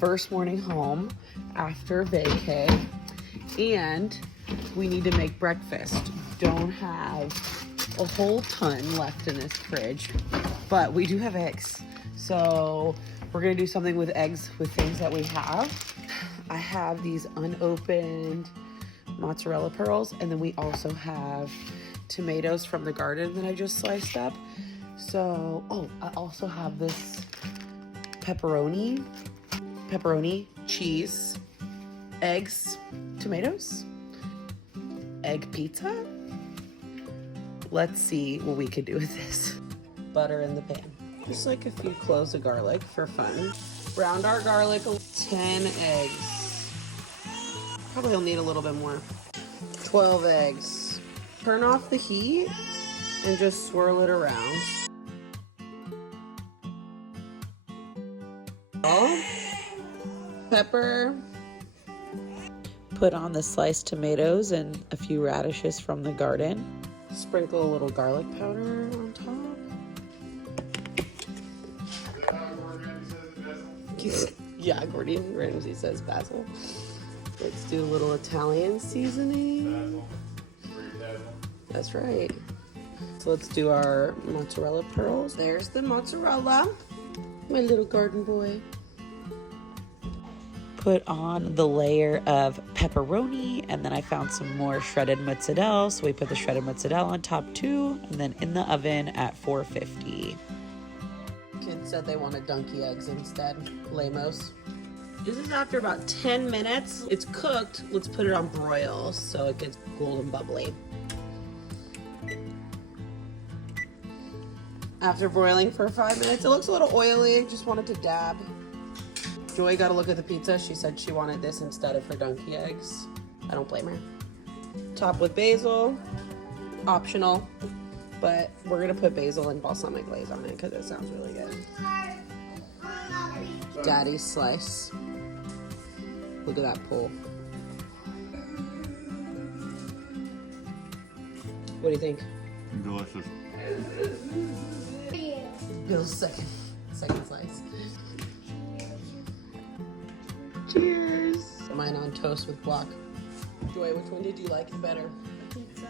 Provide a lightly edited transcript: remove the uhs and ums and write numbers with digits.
first morning home after vacay, and we need to make breakfast. Don't have a whole ton left in this fridge, but we do have eggs. So we're gonna do something with eggs with things that we have. I have these unopened mozzarella pearls, and then we also have tomatoes from the garden that I just sliced up. So, oh, I also have this pepperoni, cheese, eggs, tomatoes, egg pizza. Let's see what we could do with this. Butter in the pan. Just like a few cloves of garlic for fun. Browned our garlic, 10 eggs. Probably will need a little bit more. 12 eggs. Turn off the heat and just swirl it around. Pepper. Put on the sliced tomatoes and a few radishes from the garden. Sprinkle a little garlic powder on top. Yeah, Gordon Ramsay says basil. Let's do a little Italian seasoning. That's right. So let's do our mozzarella pearls. There's the mozzarella. My little garden boy. Put on the layer of pepperoni, and then I found some more shredded mozzarella, so we put the shredded mozzarella on top too, and then in the oven at 450. Kids said they wanted donkey eggs instead. Lamos. This is after about 10 minutes. It's cooked. Let's put it on broil so it gets golden bubbly. After broiling for 5 minutes, it looks a little oily. Just wanted to dab. Joy got a look at the pizza. She said she wanted this instead of her donkey eggs. I don't blame her. Top with basil. Optional. But we're gonna put basil and balsamic glaze on it because it sounds really good. Daddy's slice. Look at that pull. What do you think? Delicious. Bill's second slice. Cheers. Mine on toast with guac. Joy, which one did you like better? Pizza.